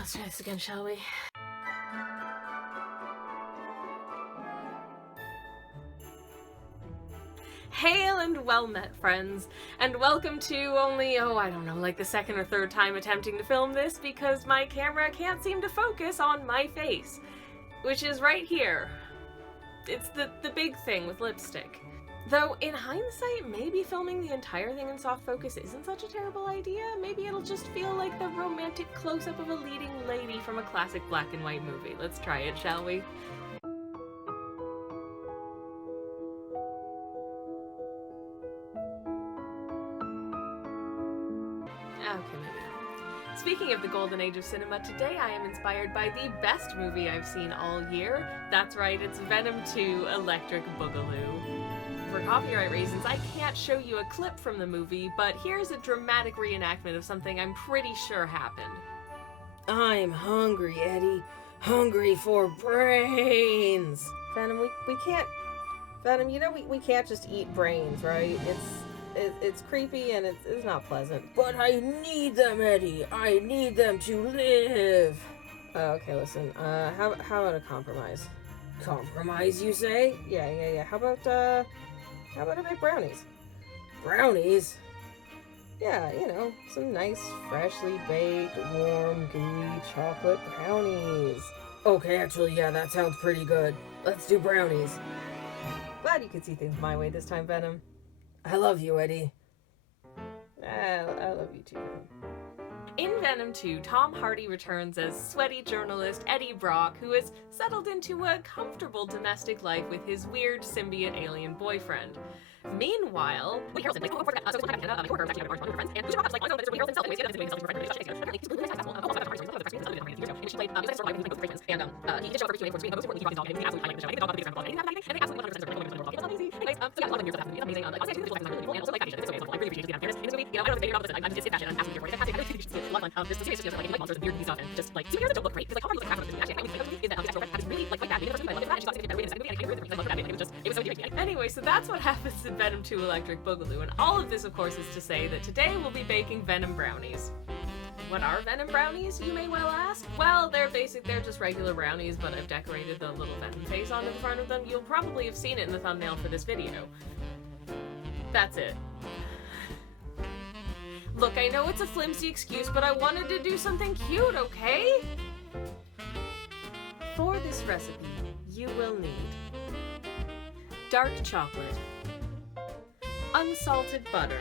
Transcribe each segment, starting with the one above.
Let's try this again, shall we? Hail and well met, friends, and welcome to only, I don't know, like the second or third time attempting to film this because my camera can't seem to focus on my face, which is right here. It's the big thing with lipstick. Though, in hindsight, maybe filming the entire thing in soft focus isn't such a terrible idea. Maybe it'll just feel like the romantic close-up of a leading lady from a classic black and white movie. Let's try it, shall we? Okay, maybe not. Speaking of the golden age of cinema, today I am inspired by the best movie I've seen all year. That's right, it's Venom 2 Electric Boogaloo. For copyright reasons, I can't show you a clip from the movie, but here's a dramatic reenactment of something I'm pretty sure happened. I'm hungry, Eddie. Hungry for brains! Venom, we can't... Venom, you know we can't just eat brains, right? It's creepy and it's not pleasant. But I need them, Eddie. I need them to live. Okay, listen. How about a compromise? Compromise, you say? Yeah. How about I make brownies? Brownies? Yeah, you know, some nice, freshly baked, warm, gooey chocolate brownies. Okay, actually, yeah, that sounds pretty good. Let's do brownies. Glad you could see things my way this time, Venom. I love you, Eddie. I love you too. In Venom 2, Tom Hardy returns as sweaty journalist Eddie Brock, who has settled into a comfortable domestic life with his weird symbiote alien boyfriend. Meanwhile, anyway, so that's what happens in Venom 2 Electric Boogaloo, and all of this, of course, is to say that today we'll be baking Venom brownies. What are Venom brownies, you may well ask? Well, they're just regular brownies, but I've decorated the little Venom face onto the front of them. You'll probably have seen it in the thumbnail for this video. That's it. Look, I know it's a flimsy excuse, but I wanted to do something cute, okay? For this recipe, you will need dark chocolate, unsalted butter,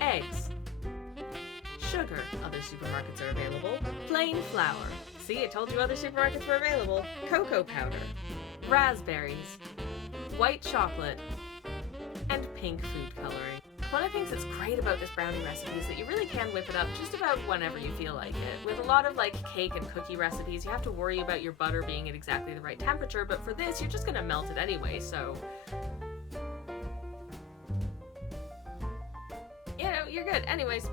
eggs, sugar, other supermarkets are available, plain flour, see, I told you other supermarkets were available, cocoa powder, raspberries, white chocolate, and pink food coloring. One of the things that's great about this brownie recipe is that you really can whip it up just about whenever you feel like it. With a lot of like cake and cookie recipes, you have to worry about your butter being at exactly the right temperature, but for this, you're just gonna melt it anyway, so... you know, you're good. Anyways,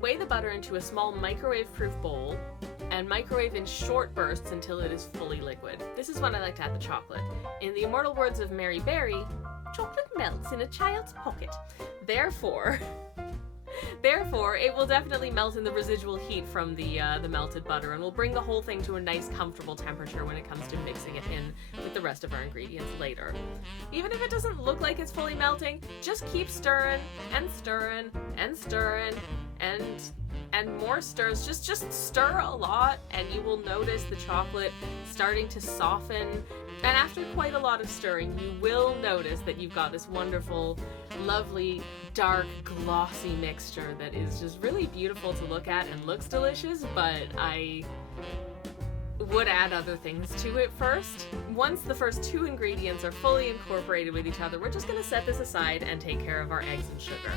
weigh the butter into a small microwave-proof bowl and microwave in short bursts until it is fully liquid. This is when I like to add the chocolate. In the immortal words of Mary Berry, chocolate melts in a child's pocket. Therefore, it will definitely melt in the residual heat from the melted butter, and will bring the whole thing to a nice, comfortable temperature when it comes to mixing it in with the rest of our ingredients later. Even if it doesn't look like it's fully melting, just keep stirring and stirring and stirring and more stirs. Just stir a lot, and you will notice the chocolate starting to soften. And after quite a lot of stirring, you will notice that you've got this wonderful, lovely, dark, glossy mixture that is just really beautiful to look at and looks delicious, but I would add other things to it first. Once the first two ingredients are fully incorporated with each other, we're just gonna set this aside and take care of our eggs and sugar.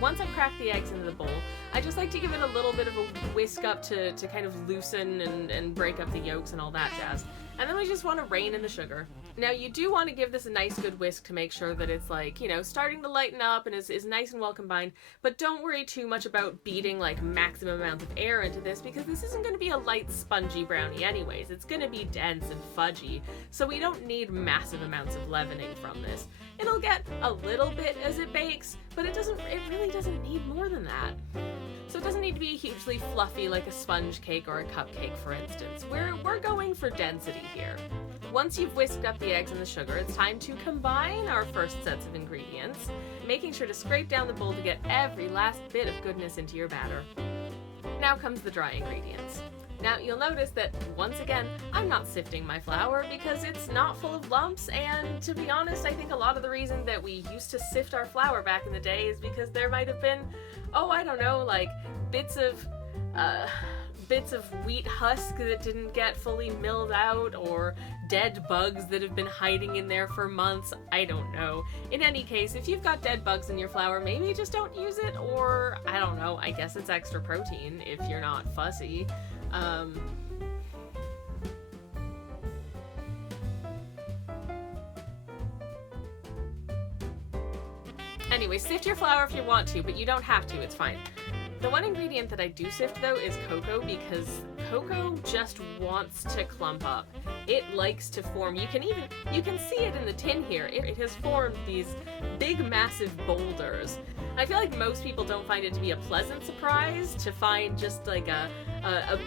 Once I've cracked the eggs into the bowl, I just like to give it a little bit of a whisk up to kind of loosen and break up the yolks and all that jazz. And then we just want to rein in the sugar. Now you do want to give this a nice good whisk to make sure that it's like, you know, starting to lighten up and is nice and well combined, but don't worry too much about beating like maximum amounts of air into this because this isn't going to be a light spongy brownie anyways. It's going to be dense and fudgy, so we don't need massive amounts of leavening from this. It'll get a little bit as it bakes, but it really doesn't need more than that. So it doesn't need to be hugely fluffy like a sponge cake or a cupcake, for instance. We're going for density here. Once you've whisked up the eggs and the sugar, it's time to combine our first sets of ingredients, making sure to scrape down the bowl to get every last bit of goodness into your batter. Now comes the dry ingredients. Now you'll notice that, once again, I'm not sifting my flour because it's not full of lumps, and to be honest, I think a lot of the reason that we used to sift our flour back in the day is because there might have been, oh, I don't know, like bits of wheat husk that didn't get fully milled out, or dead bugs that have been hiding in there for months. I don't know. In any case, if you've got dead bugs in your flour, maybe just don't use it, or I don't know, I guess it's extra protein if you're not fussy. Anyway, sift your flour if you want to, but you don't have to, it's fine. The one ingredient that I do sift though is cocoa, because cocoa just wants to clump up. It likes to form. You can see it in the tin here. It has formed these big massive boulders. I feel like most people don't find it to be a pleasant surprise to find just like a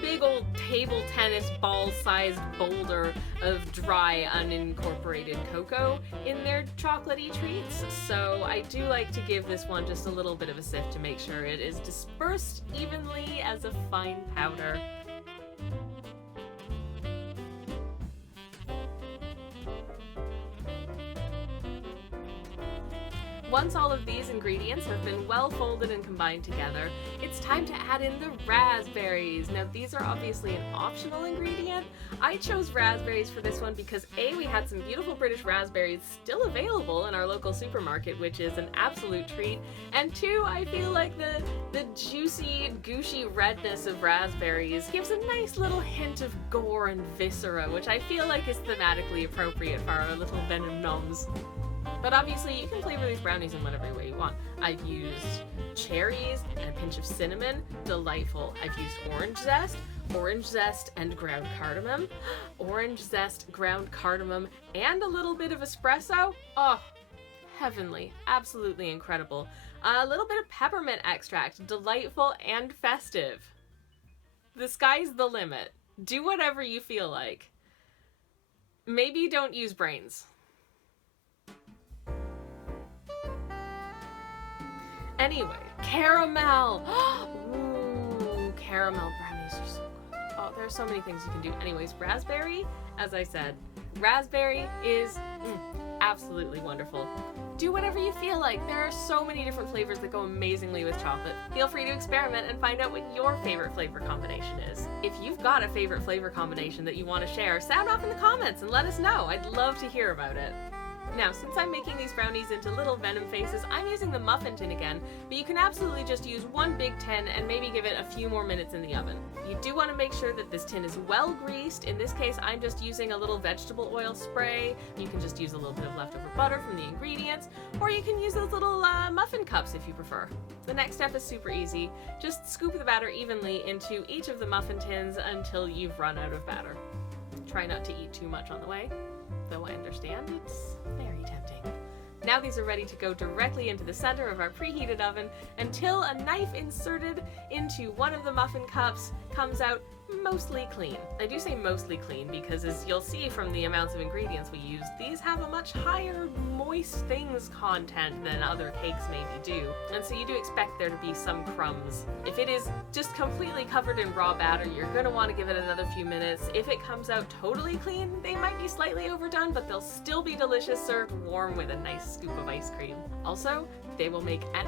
big old table tennis ball sized boulder of dry unincorporated cocoa in their chocolatey treats. So I do like to give this one just a little bit of a sift to make sure it is dispersed evenly as a fine powder. Once all of these ingredients have been well folded and combined together, it's time to add in the raspberries. Now these are obviously an optional ingredient. I chose raspberries for this one because A, we had some beautiful British raspberries still available in our local supermarket, which is an absolute treat, and 2, I feel like the juicy, gushy redness of raspberries gives a nice little hint of gore and viscera, which I feel like is thematically appropriate for our little Venom noms. But obviously you can flavor these brownies in whatever way you want. I've used cherries and a pinch of cinnamon, delightful. I've used orange zest and ground cardamom, orange zest, ground cardamom, and a little bit of espresso. Oh, heavenly, absolutely incredible. A little bit of peppermint extract, delightful and festive. The sky's the limit. Do whatever you feel like. Maybe don't use brains. Anyway, caramel! Ooh, caramel brownies are so good. Oh, there are so many things you can do. Anyways, raspberry, as I said, raspberry is absolutely wonderful. Do whatever you feel like. There are so many different flavors that go amazingly with chocolate. Feel free to experiment and find out what your favorite flavor combination is. If you've got a favorite flavor combination that you want to share, sound off in the comments and let us know. I'd love to hear about it. Now, since I'm making these brownies into little Venom faces, I'm using the muffin tin again, but you can absolutely just use one big tin and maybe give it a few more minutes in the oven. You do want to make sure that this tin is well greased. In this case, I'm just using a little vegetable oil spray. You can just use a little bit of leftover butter from the ingredients, or you can use those little muffin cups if you prefer. The next step is super easy. Just scoop the batter evenly into each of the muffin tins until you've run out of batter. Try not to eat too much on the way, though I understand it's very tempting. Now these are ready to go directly into the center of our preheated oven until a knife inserted into one of the muffin cups comes out mostly clean. I do say mostly clean because, as you'll see from the amounts of ingredients we used, these have a much higher moist things content than other cakes maybe do, and so you do expect there to be some crumbs. If it is just completely covered in raw batter, you're going to want to give it another few minutes. If it comes out totally clean, they might be slightly overdone, but they'll still be delicious served warm with a nice scoop of ice cream. Also, they will make an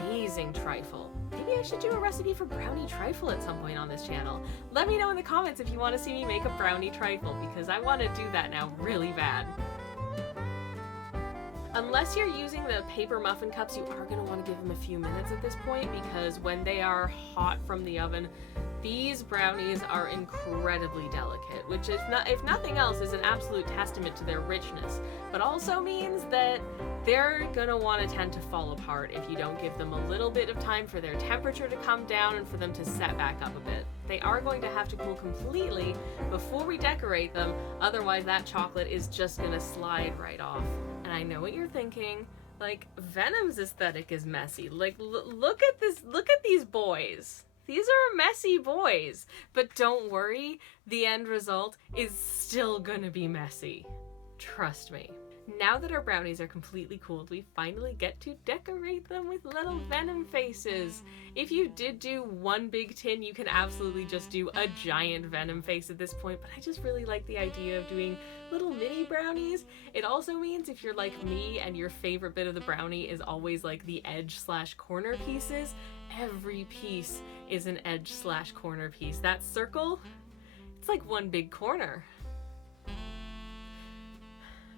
amazing trifle. Maybe I should do a recipe for brownie trifle at some point on this channel. Let me know in the comments if you want to see me make a brownie trifle, because I want to do that now really bad. Unless you're using the paper muffin cups, you are going to want to give them a few minutes at this point, because when they are hot from the oven, These brownies are incredibly delicate, which if nothing else is an absolute testament to their richness, but also means that they're gonna want to tend to fall apart if you don't give them a little bit of time for their temperature to come down and for them to set back up a bit. They are going to have to cool completely before we decorate them, otherwise that chocolate is just gonna slide right off. And I know what you're thinking, like, Venom's aesthetic is messy. Like, look at this, look at these boys. These are messy boys, but don't worry, the end result is still gonna be messy. Trust me. Now that our brownies are completely cooled, we finally get to decorate them with little Venom faces. If you did do one big tin, you can absolutely just do a giant Venom face at this point, but I just really like the idea of doing little mini brownies. It also means if you're like me and your favorite bit of the brownie is always like the edge/corner pieces, every piece is an edge/corner piece. That circle, it's like one big corner.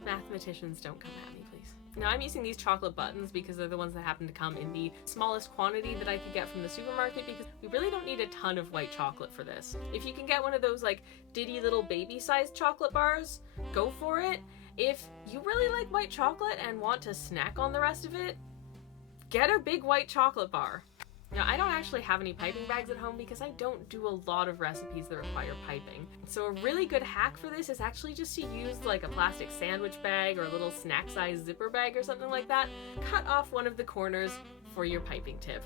Mathematicians, don't come at me, please. Now I'm using these chocolate buttons because they're the ones that happen to come in the smallest quantity that I could get from the supermarket, because we really don't need a ton of white chocolate for this. If you can get one of those like ditty little baby-sized chocolate bars, go for it. If you really like white chocolate and want to snack on the rest of it, get a big white chocolate bar. Now, I don't actually have any piping bags at home because I don't do a lot of recipes that require piping. So a really good hack for this is actually just to use like a plastic sandwich bag or a little snack-sized zipper bag or something like that. Cut off one of the corners for your piping tip.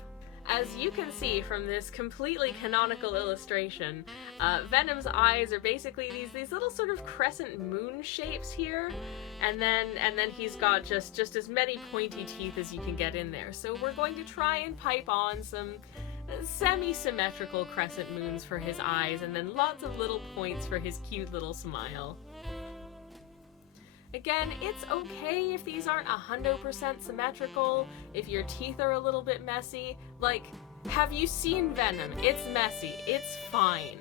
As you can see from this completely canonical illustration, Venom's eyes are basically these little sort of crescent moon shapes here, and then he's got just as many pointy teeth as you can get in there. So we're going to try and pipe on some semi-symmetrical crescent moons for his eyes, and then lots of little points for his cute little smile. Again, it's okay if these aren't 100% symmetrical, if your teeth are a little bit messy. Like, have you seen Venom? It's messy. It's fine.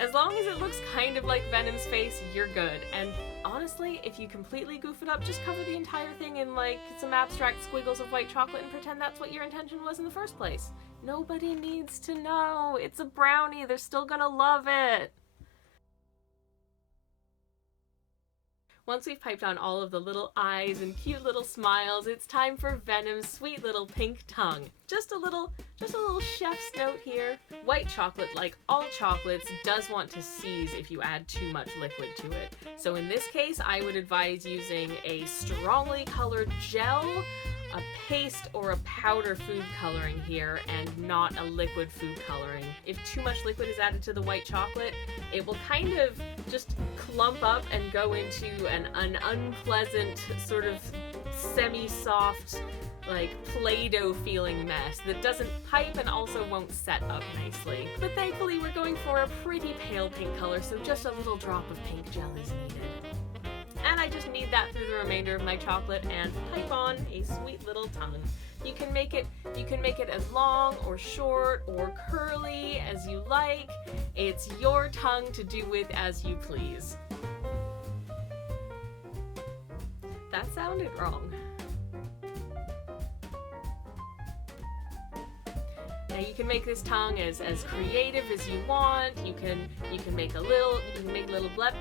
As long as it looks kind of like Venom's face, you're good. And honestly, if you completely goof it up, just cover the entire thing in like some abstract squiggles of white chocolate and pretend that's what your intention was in the first place. Nobody needs to know. It's a brownie. They're still gonna love it. Once we've piped on all of the little eyes and cute little smiles, it's time for Venom's sweet little pink tongue. Just a little chef's note here. White chocolate, like all chocolates, does want to seize if you add too much liquid to it. So in this case, I would advise using a strongly colored gel, a paste, or a powder food coloring here, and not a liquid food coloring. If too much liquid is added to the white chocolate, it will kind of just clump up and go into an unpleasant, sort of semi-soft, like Play-Doh feeling mess that doesn't pipe and also won't set up nicely. But thankfully we're going for a pretty pale pink color, so just a little drop of pink gel is needed. And I just knead that through the remainder of my chocolate and pipe on a sweet little tongue. You can make it as long or short or curly as you like. It's your tongue to do with as you please. That sounded wrong. Now you can make this tongue as creative as you want. You can make a little blep,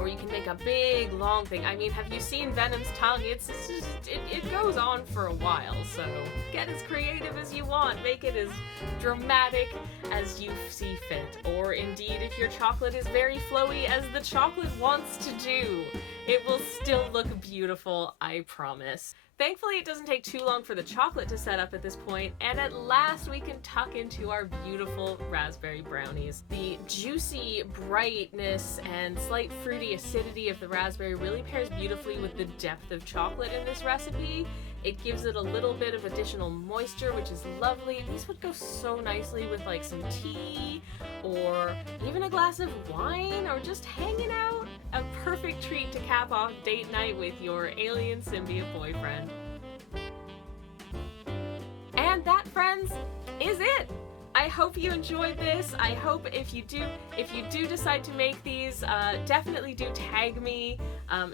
or you can make a big long thing. I mean, have you seen Venom's tongue? It goes on for a while, so get as creative as you want. Make it as dramatic as you see fit. Or indeed, if your chocolate is very flowy as the chocolate wants to do, it will still look beautiful, I promise. Thankfully, it doesn't take too long for the chocolate to set up at this point, and at last we can tuck into our beautiful raspberry brownies. The juicy brightness and slight fruity acidity of the raspberry really pairs beautifully with the depth of chocolate in this recipe. It gives it a little bit of additional moisture, which is lovely. These would go so nicely with like some tea, or even a glass of wine, or just hanging out. A perfect treat to cap off date night with your alien symbiote boyfriend. And that, friends, is it! I I hope you enjoyed this. I hope if you do decide to make these, definitely do tag me.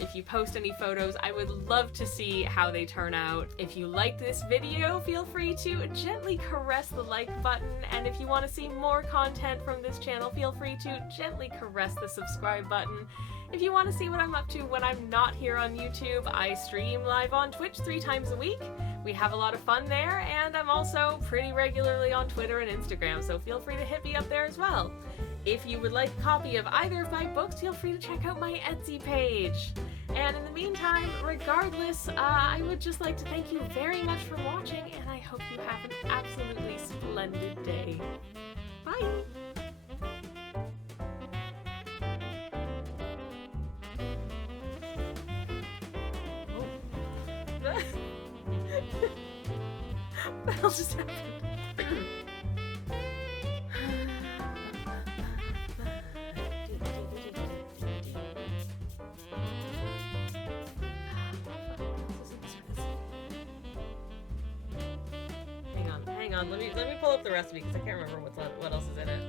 If you post any photos, I would love to see how they turn out. If you liked this video, feel free to gently caress the like button, and if you want to see more content from this channel, feel free to gently caress the subscribe button. If you want to see what I'm up to when I'm not here on YouTube, I stream live on Twitch 3 times a week. We have a lot of fun there, and I'm also pretty regularly on Twitter and Instagram, so feel free to hit me up there as well. If you would like a copy of either of my books, feel free to check out my Etsy page. And in the meantime, regardless, I would just like to thank you very much for watching, and I hope you have an absolutely splendid day. Bye! What else just happened? Hang on. Let me pull up the recipe because I can't remember what else is in it.